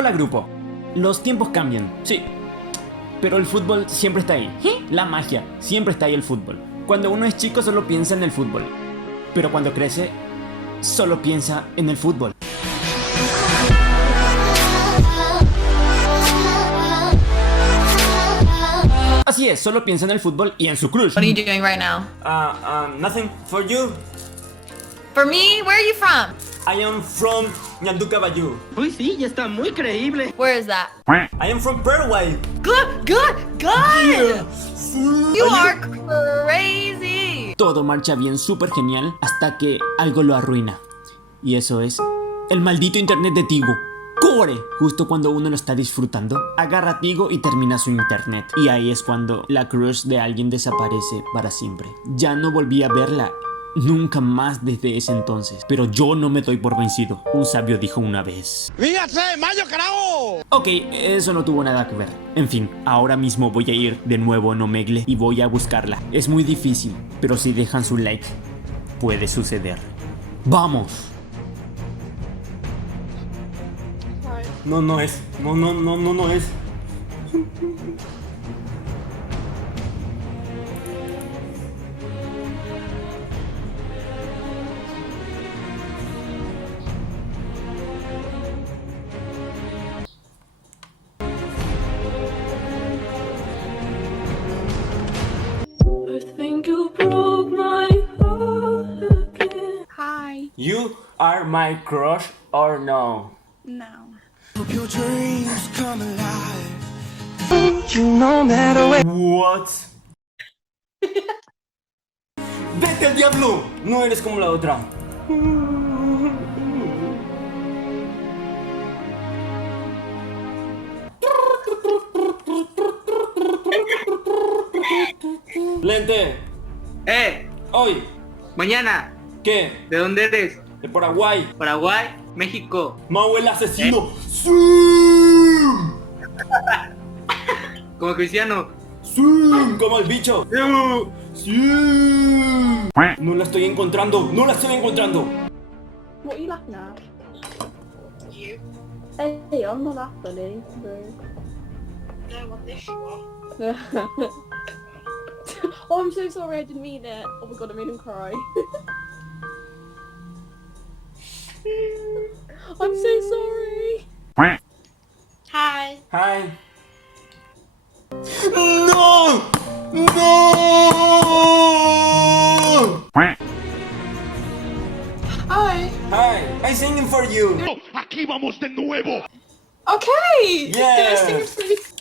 Hola grupo. Los tiempos cambian, sí. Pero el fútbol siempre está ahí. La magia, siempre está ahí el fútbol. Cuando uno es chico solo piensa en el fútbol. Pero cuando crece, solo piensa en el fútbol. Así es, solo piensa en el fútbol y en su crush. What are you doing right now? Nothing. For you. For me, where are you from? I am from Ñanduca Bayou. Uy, sí, ya está muy creíble. Where is that? I am from Paraguay. Good! You are crazy! Todo marcha bien, súper genial, hasta que algo lo arruina. Y eso es el maldito internet de Tigo. ¡Core! Justo cuando uno lo está disfrutando, agarra Tigo y termina su internet. Y ahí es cuando la crush de alguien desaparece para siempre. Ya no volví a verla. Nunca más desde ese entonces. Pero yo no me doy por vencido. Un sabio dijo una vez. ¡Vígase, mayo, carajo! Ok, eso no tuvo nada que ver. En fin, ahora mismo voy a ir de nuevo en Omegle y voy a buscarla. Es muy difícil, pero si dejan su like, puede suceder. ¡Vamos! No es. No es. I think you broke my heart again. Hi. You are my crush or no? No. Hope your dreams come alive. What? ¡Vete al diablo! No eres como la otra. Lente, hoy, Mañana, ¿qué? ¿de dónde eres? De Paraguay. Paraguay, México. Mau el asesino. ¡Sí! Como cristiano. ¡Sí! Como el bicho. ¡Sí! No la estoy encontrando. What are you laughing at? You? Hey, I'm not that funny. No, what this you are. Oh, I'm so sorry, I didn't mean it. Oh my god, I made him cry. I'm so sorry. Hi. Hi. No! No! Hi. Hi, I'm singing for you. ¡Aquí vamos de nuevo! Okay! Yes. Can I sing it, please?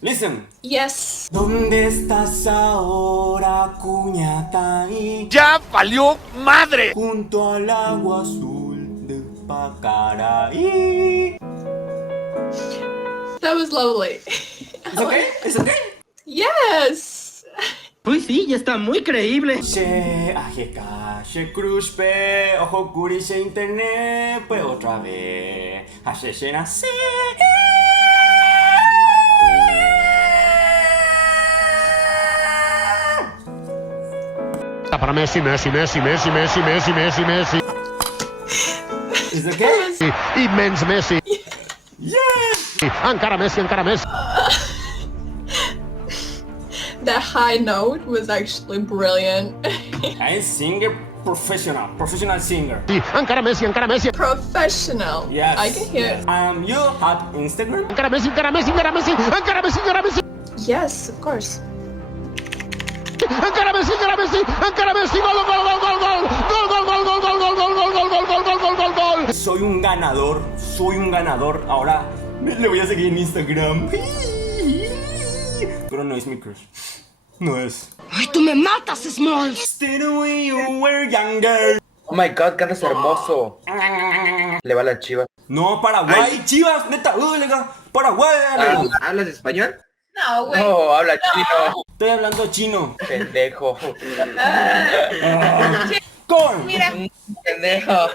Listen. Yes. ¿Dónde estás ahora, Cuñatay? ¡Ya valió madre! Junto al agua azul de Pacaraí. That was lovely. It's okay? It's okay? Yes! Uy, sí, ya está muy creíble. She ajeka, she crushpe, ojo curi, she internet, pues otra vez. Ashe she nace. Para Messi. Is it okay? Immens Messi. Yes! Encara Messi. That high note was actually brilliant. I'm singer professional singer. Encara Messi. Professional. Yes. I can hear. Yes. You have Instagram? Encara Messi. Yes, of course. Encara Messi. Gol. Soy un ganador. Ahora le voy a seguir en Instagram. Pero no es mi crush. No es. ¡Ay, tú me matas, Small! Stay away, you were younger. Oh my god, cantas hermoso. Le va la chiva. No, Paraguay, Chivas, neta. Paraguay. ¿Hablas español? No, wait. No, habla chino. Estoy hablando chino. Pendejo. Con. Mira. Pendejo.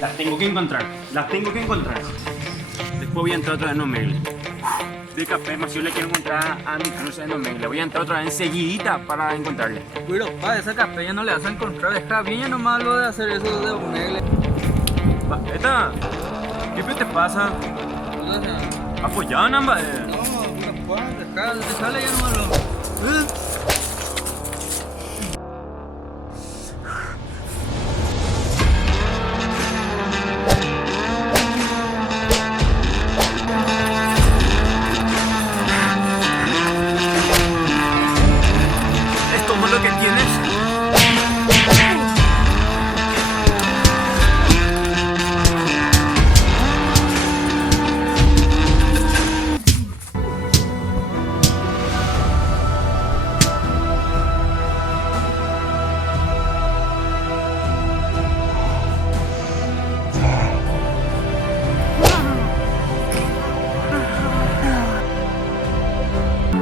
Las tengo que encontrar. Después voy a entrar otra vez en Omegle. de café, más yo le quiero encontrar a mi cruz en Omegle. Le voy a entrar otra vez enseguidita para encontrarle. Pero, pa, esa café ya no le vas a encontrar. Deja bien nomás lo de hacer eso de Omegle. Esta, ¿qué te pasa? Apoyana, hombre. No, pa, dejale ya nomás lo... ¿Es todo lo que tienes?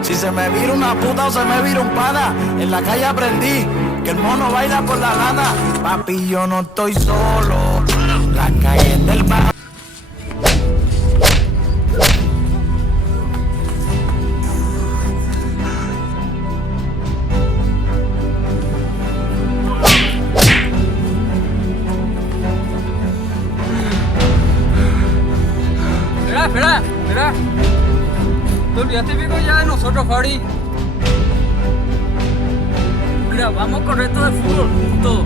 Si se me vira una puta o se me vira un pana, en la calle aprendí que el mono baila por la lana. Papi, yo no estoy solo, la calle es del bar. Espera. ¿Te olvidaste, viejo, ya de nosotros, Fari? Mira, vamos a correr todo de fútbol juntos.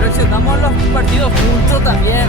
Reaccionamos a los partidos juntos también.